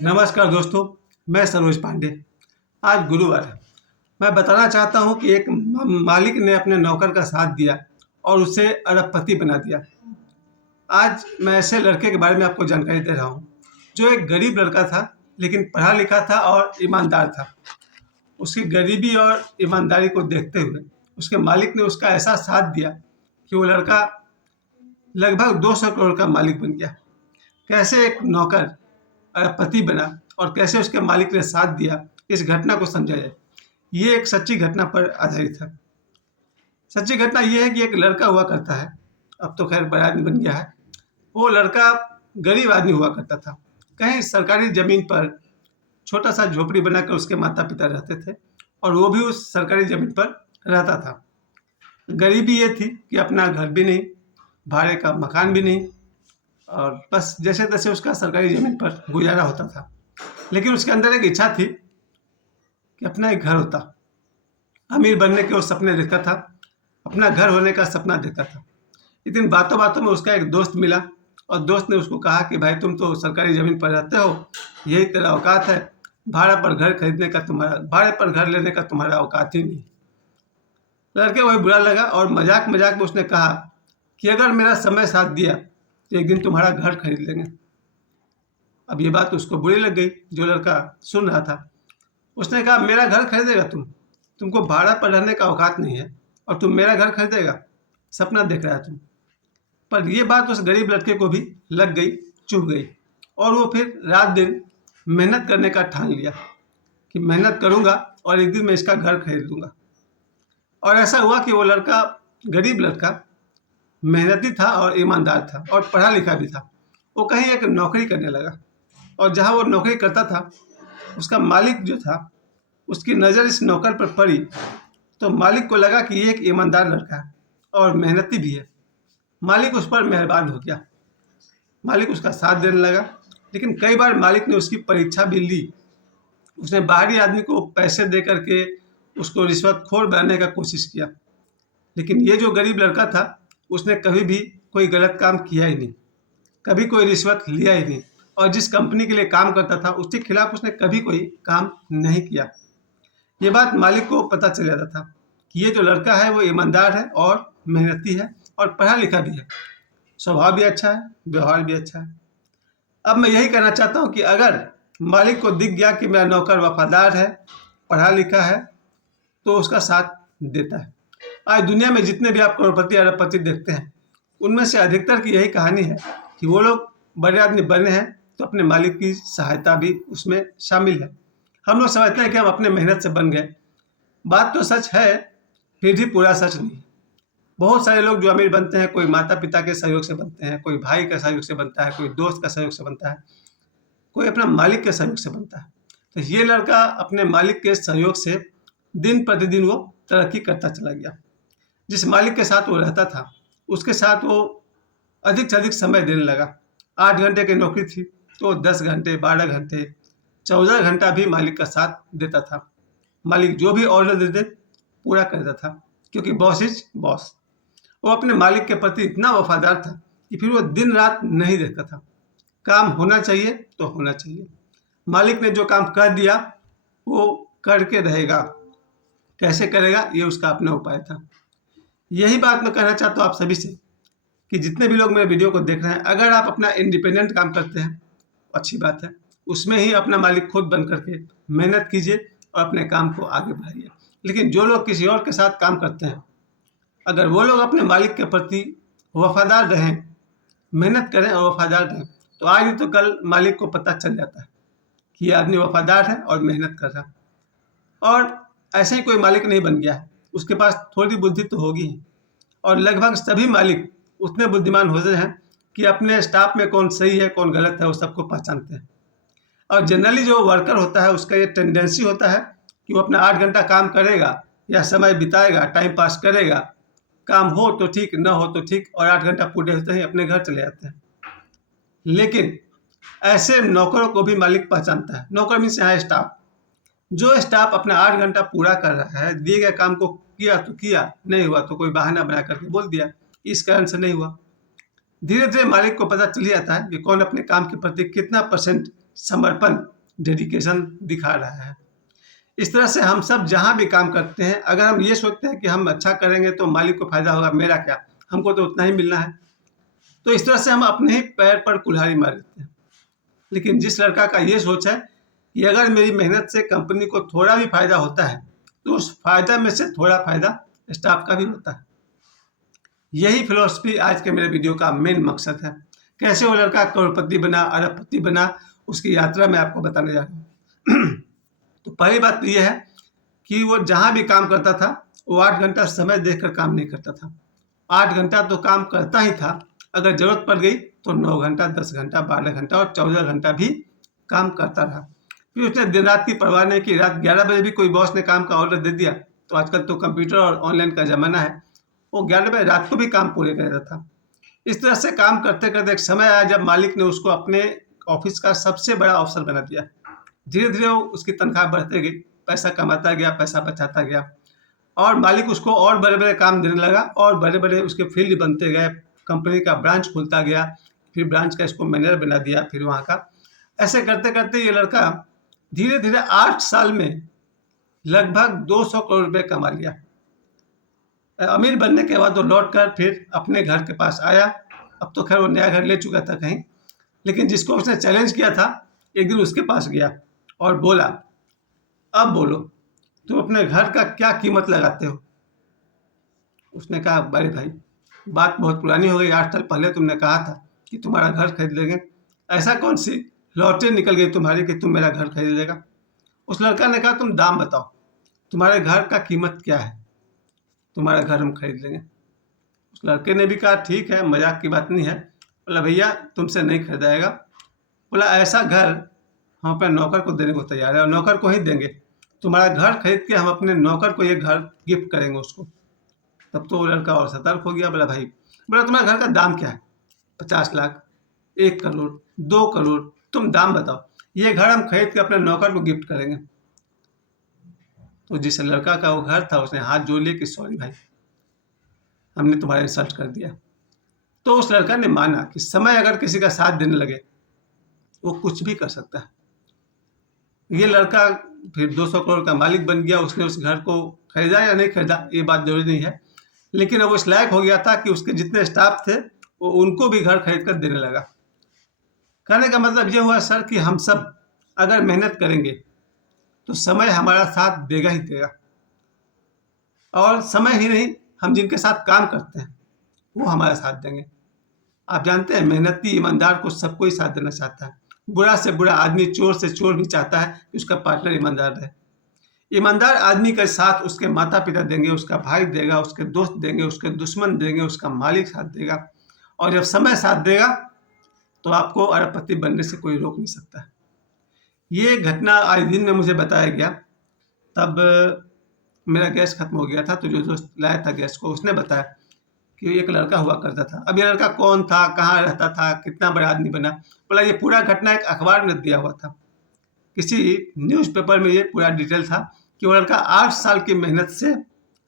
नमस्कार दोस्तों, मैं सरोज पांडे। आज गुरुवार है। मैं बताना चाहता हूँ कि एक मालिक ने अपने नौकर का साथ दिया और उसे अरबपति बना दिया। आज मैं ऐसे लड़के के बारे में आपको जानकारी दे रहा हूँ, जो एक गरीब लड़का था, लेकिन पढ़ा लिखा था और ईमानदार था। उसकी गरीबी और ईमानदारी को देखते हुए उसके मालिक ने उसका ऐसा साथ दिया कि वो लड़का लगभग 200 करोड़ का मालिक बन गया। कैसे एक नौकर पति बना और कैसे उसके मालिक ने साथ दिया, इस घटना को समझा जाए। ये एक सच्ची घटना पर आधारित है। सच्ची घटना ये है कि एक लड़का हुआ करता है, अब तो खैर बड़ा आदमी बन गया है। वो लड़का गरीब आदमी हुआ करता था। कहीं सरकारी जमीन पर छोटा सा झोपड़ी बनाकर उसके माता पिता रहते थे और वो भी उस सरकारी जमीन पर रहता था। गरीबी ये थी कि अपना घर भी नहीं, भाड़े का मकान भी नहीं, और बस जैसे तैसे उसका सरकारी ज़मीन पर गुजारा होता था। लेकिन उसके अंदर एक इच्छा थी कि अपना एक घर होता। अमीर बनने के वो सपने देखता था, अपना घर होने का सपना देखता था। लेकिन बातों बातों में उसका एक दोस्त मिला और दोस्त ने उसको कहा कि भाई, तुम तो सरकारी ज़मीन पर रहते हो, यही तेरा औकात है, भाड़े पर घर लेने का तुम्हारा औकात ही नहीं। लड़के वही बुरा लगा और मजाक मजाक में उसने कहा कि अगर मेरा समय साथ दिया तो एक दिन तुम्हारा घर खरीद लेंगे। अब ये बात उसको बुरी लग गई, जो लड़का सुन रहा था। उसने कहा, मेरा घर खरीदेगा तुमको भाड़ा पर रहने का औकात नहीं है और तुम मेरा घर खरीदेगा? सपना देख रहा है तुम। पर यह बात उस गरीब लड़के को भी लग गई, चुभ गई, और वो फिर रात दिन मेहनत करने का ठान लिया कि मेहनत करूंगा और एक दिन मैं इसका घर खरीद लूंगा। और ऐसा हुआ कि वो लड़का, गरीब लड़का, मेहनती था और ईमानदार था और पढ़ा लिखा भी था। वो कहीं एक नौकरी करने लगा और जहाँ वो नौकरी करता था, उसका मालिक जो था, उसकी नज़र इस नौकर पर पड़ी तो मालिक को लगा कि ये एक ईमानदार लड़का है और मेहनती भी है। मालिक उस पर मेहरबान हो गया, मालिक उसका साथ देने लगा। लेकिन कई बार मालिक ने उसकी परीक्षा भी ली। उसने बाहरी आदमी को पैसे दे करके उसको रिश्वतखोर बनाने का कोशिश किया। लेकिन ये जो गरीब लड़का था, उसने कभी भी कोई गलत काम किया ही नहीं, कभी कोई रिश्वत लिया ही नहीं, और जिस कंपनी के लिए काम करता था उसके खिलाफ उसने कभी कोई काम नहीं किया। ये बात मालिक को पता चल जाता था कि ये जो लड़का है वो ईमानदार है और मेहनती है और पढ़ा लिखा भी है, स्वभाव भी अच्छा है, व्यवहार भी अच्छा है। अब मैं यही कहना चाहता हूँ कि अगर मालिक को दिख गया कि मेरा नौकर वफादार है, पढ़ा लिखा है, तो उसका साथ देता है। आज दुनिया में जितने भी आप करोड़पति अरबपति देखते हैं, उनमें से अधिकतर की यही कहानी है कि वो लोग बड़े आदमी बने हैं तो अपने मालिक की सहायता भी उसमें शामिल है। हम लोग समझते हैं कि हम अपने मेहनत से बन गए। बात तो सच है, फिर भी पूरा सच नहीं। बहुत सारे लोग जो अमीर बनते हैं, कोई माता पिता के सहयोग से बनते हैं, कोई भाई के सहयोग से बनता है, कोई दोस्त का सहयोग से बनता है, कोई अपना मालिक के सहयोग से बनता है। तो ये लड़का अपने मालिक के सहयोग से दिन प्रतिदिन वो तरक्की करता चला गया। जिस मालिक के साथ वो रहता था, उसके साथ वो अधिक से अधिक समय देने लगा। 8 घंटे की नौकरी थी तो 10 घंटे, 12 घंटे, 14 घंटा भी मालिक का साथ देता था। मालिक जो भी ऑर्डर दे दे पूरा करता था, क्योंकि बॉस इज बॉस। वो अपने मालिक के प्रति इतना वफादार था कि फिर वो दिन रात नहीं देखता था। काम होना चाहिए तो होना चाहिए। मालिक ने जो काम कर दिया वो करके रहेगा। कैसे करेगा, ये उसका अपना उपाय था। यही बात मैं कहना चाहता हूँ आप सभी से कि जितने भी लोग मेरे वीडियो को देख रहे हैं, अगर आप अपना इंडिपेंडेंट काम करते हैं, अच्छी बात है, उसमें ही अपना मालिक खुद बन करके मेहनत कीजिए और अपने काम को आगे बढ़ाइए। लेकिन जो लोग किसी और के साथ काम करते हैं, अगर वो लोग अपने मालिक के प्रति वफादार रहें, मेहनत करें और वफादार रहें, तो आज नहीं तो कल मालिक को पता चल जाता है कि ये आदमी वफादार है और मेहनत कर रहा है। और ऐसे ही कोई मालिक नहीं बन गया है, उसके पास थोड़ी बुद्धि तो होगी ही। और लगभग सभी मालिक उतने बुद्धिमान होते हैं कि अपने स्टाफ में कौन सही है कौन गलत है वो सबको पहचानते हैं। और जनरली जो वर्कर होता है, उसका ये टेंडेंसी होता है कि वो अपना 8 घंटा काम करेगा या समय बिताएगा, टाइम पास करेगा, काम हो तो ठीक, ना हो तो ठीक, और 8 घंटा पूरे होते ही अपने घर चले जाते हैं। लेकिन ऐसे नौकरों को भी मालिक पहचानता है। नौकर मीन्स यहाँ स्टाफ। जो स्टाफ अपना 8 घंटा पूरा कर रहा है, दिए गए काम को किया तो किया, नहीं हुआ तो कोई बहाना बना करके बोल दिया इस कारण से नहीं हुआ। धीरे धीरे मालिक को पता चल जाता है कि कौन अपने काम के प्रति कितना % समर्पण, डेडिकेशन दिखा रहा है। इस तरह से हम सब जहाँ भी काम करते हैं, अगर हम ये सोचते हैं कि हम अच्छा करेंगे तो मालिक को फायदा होगा, मेरा क्या, हमको तो उतना ही मिलना है, तो इस तरह से हम अपने ही पैर पर कुल्हाड़ी मार लेते हैं। लेकिन जिस लड़का का ये सोच है कि अगर मेरी मेहनत से कंपनी को थोड़ा भी फायदा होता है तो उस फायदा में से थोड़ा फायदा स्टाफ का भी होता है। यही फिलॉसफी आज के मेरे वीडियो का मेन मकसद है। कैसे वो लड़का करोड़पति बना, अरबपति बना, उसकी यात्रा मैं आपको बताने जा रहा हूँ। तो पहली बात तो ये है कि वो जहाँ भी काम करता था वो 8 घंटा समय देखकर काम नहीं करता था। 8 घंटा तो काम करता ही था, अगर जरूरत पड़ गई तो 9 घंटा, 10 घंटा, 12 घंटा और 14 घंटा भी काम करता रहा। फिर उसने दिन रात की परवाह नहीं की। रात 11 बजे भी कोई बॉस ने काम का ऑर्डर दे दिया, तो आजकल तो कंप्यूटर और ऑनलाइन का ज़माना है, वो 11 बजे रात को भी काम पूरे कर देता था। इस तरह से काम करते करते एक समय आया जब मालिक ने उसको अपने ऑफिस का सबसे बड़ा अफसर बना दिया। धीरे धीरे उसकी तनख्वाह बढ़ते गई, पैसा कमाता गया, पैसा बचाता गया और मालिक उसको और बड़े बड़े काम देने लगा और बड़े बड़े उसके फील्ड बनते गए। कंपनी का ब्रांच खुलता गया, फिर ब्रांच का इसको मैनेजर बना दिया, फिर वहाँ का। ऐसे करते करते ये लड़का धीरे धीरे 8 साल में लगभग 200 करोड़ रुपए कमा लिया। अमीर बनने के बाद वो लौट कर फिर अपने घर के पास आया। अब तो खैर वो नया घर ले चुका था कहीं, लेकिन जिसको उसने चैलेंज किया था, एक दिन उसके पास गया और बोला, अब बोलो तुम अपने घर का क्या कीमत लगाते हो। उसने कहा, बड़े भाई बात बहुत पुरानी हो गई, 8 साल पहले तुमने कहा था कि तुम्हारा घर खरीद लेंगे, ऐसा कौन सी लॉटरी निकल गई तुम्हारी कि तुम मेरा घर खरीद लेगा। उस लड़का ने कहा, तुम दाम बताओ, तुम्हारे घर का कीमत क्या है, तुम्हारा घर हम खरीद लेंगे। उस लड़के ने भी कहा, ठीक है, मजाक की बात नहीं है। बोला, भैया तुमसे नहीं खरीदाएगा। बोला, ऐसा घर हम अपने नौकर को देने को तैयार है और नौकर को ही देंगे। तुम्हारा घर खरीद के हम अपने नौकर को ये घर गिफ्ट करेंगे उसको। तब तो वो लड़का और सतर्क हो गया। बोला, भाई, बोला तुम्हारे घर का दाम क्या है। 50 लाख, 1 करोड़, 2 करोड़, तुम दाम बताओ, ये घर हम खरीद के अपने नौकर को गिफ्ट करेंगे। तो जिस लड़का का वो घर था उसने हाथ जोड़ लिया कि सॉरी भाई, हमने तुम्हारा इंसल्ट कर दिया। तो उस लड़का ने माना कि समय अगर किसी का साथ देने लगे वो कुछ भी कर सकता है। ये लड़का फिर 200 करोड़ का मालिक बन गया। उसने उस घर को खरीदा या नहीं खरीदा ये बात जरूरी नहीं है, लेकिन अब उस लायक हो गया था कि उसके जितने स्टाफ थे वो उनको भी घर खरीद कर देने लगा। कहने का मतलब ये हुआ सर कि हम सब अगर मेहनत करेंगे तो समय हमारा साथ देगा ही देगा। और समय ही नहीं, हम जिनके साथ काम करते हैं वो हमारा साथ देंगे। आप जानते हैं, मेहनती ईमानदार को सब कोई साथ देना चाहता है। बुरा से बुरा आदमी, चोर से चोर भी चाहता है कि उसका पार्टनर ईमानदार रहे। ईमानदार आदमी के साथ उसके माता पिता देंगे, उसका भाई देगा, उसके दोस्त देंगे, उसके दुश्मन देंगे, उसका मालिक साथ देगा। और जब समय साथ देगा तो आपको अरबपति बनने से कोई रोक नहीं सकता। ये घटना आज दिन में मुझे बताया गया। तब मेरा गैस खत्म हो गया था, तो जो दोस्त लाया था गैस को उसने बताया कि एक लड़का हुआ करता था। अब ये लड़का कौन था, कहाँ रहता था, कितना बड़ा आदमी बना। बोला, ये पूरा घटना एक अखबार में दिया हुआ था, किसी न्यूज़पेपर में ये पूरा डिटेल था कि वो लड़का 8 साल की मेहनत से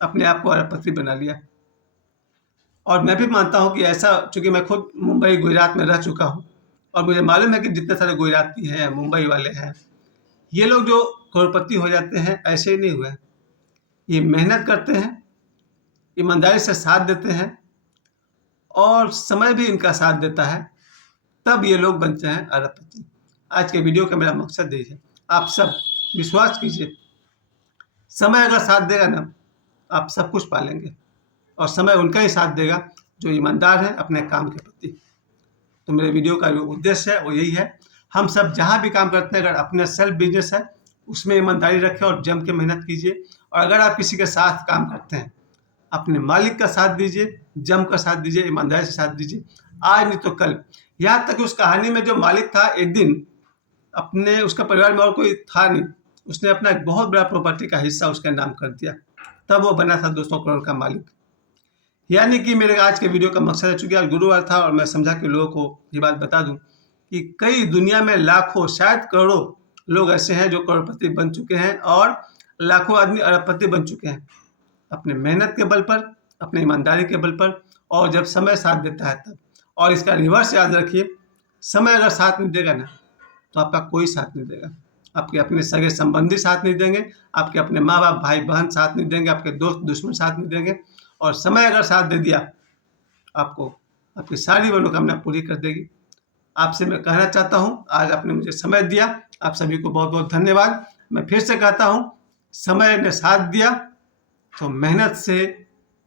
अपने आप को अरबपति बना लिया। और मैं भी मानता हूँ कि ऐसा, चूँकि मैं खुद मुंबई गुजरात में रह चुका हूँ और मुझे मालूम है कि जितने सारे गुजराती हैं, मुंबई वाले हैं, ये लोग जो करोड़पति हो जाते हैं ऐसे ही नहीं हुए। ये मेहनत करते हैं, ईमानदारी से साथ देते हैं और समय भी इनका साथ देता है, तब ये लोग बनते हैं अरबपति। आज के वीडियो का मेरा मकसद यही है, आप सब विश्वास कीजिए, समय अगर साथ देगा ना, आप सब कुछ पालेंगे। और समय उनका ही साथ देगा जो ईमानदार है अपने काम के प्रति। तो मेरे वीडियो का जो उद्देश्य है वो यही है, हम सब जहाँ भी काम करते हैं, अगर अपने सेल्फ बिजनेस है उसमें ईमानदारी रखें और जम के मेहनत कीजिए। और अगर आप किसी के साथ काम करते हैं, अपने मालिक का साथ दीजिए, जम का साथ दीजिए, ईमानदारी से साथ दीजिए। आज नहीं तो कल। यहाँ तक कि उस कहानी में जो मालिक था, एक दिन अपने, उसका परिवार में और कोई था नहीं, उसने अपना एक बहुत बड़ा प्रॉपर्टी का हिस्सा उसके नाम कर दिया, तब वो बना था 200 करोड़ का मालिक। यानी कि मेरे आज के वीडियो का मकसद है, चूंकि आज गुरुवार था और मैं समझा कि लोगों को ये बात बता दूं कि कई दुनिया में लाखों, शायद करोड़ों लोग ऐसे हैं जो करोड़पति बन चुके हैं और लाखों आदमी अरबपति बन चुके हैं अपने मेहनत के बल पर, अपने ईमानदारी के बल पर, और जब समय साथ देता है तब। और इसका रिवर्स याद रखिए, समय अगर साथ नहीं देगा ना तो आपका कोई साथ नहीं देगा। आपके अपने सगे संबंधी साथ नहीं देंगे, आपके अपने माँ बाप भाई बहन साथ नहीं देंगे, आपके दोस्त दुश्मन साथ नहीं देंगे। और समय अगर साथ दे दिया, आपको आपकी सारी मनोकामना पूरी कर देगी। आपसे मैं कहना चाहता हूँ, आज आपने मुझे समय दिया, आप सभी को बहुत बहुत धन्यवाद। मैं फिर से कहता हूँ, समय ने साथ दिया तो मेहनत से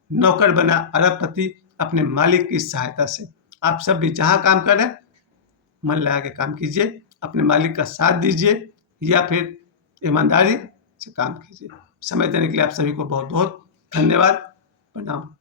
नौकर बना अरबपति अपने मालिक की सहायता से। आप सब भी जहाँ काम करें, मन लगा के काम कीजिए, अपने मालिक का साथ दीजिए या फिर ईमानदारी से काम कीजिए। समय देने के लिए आप सभी को बहुत बहुत धन्यवाद। प्रणाम।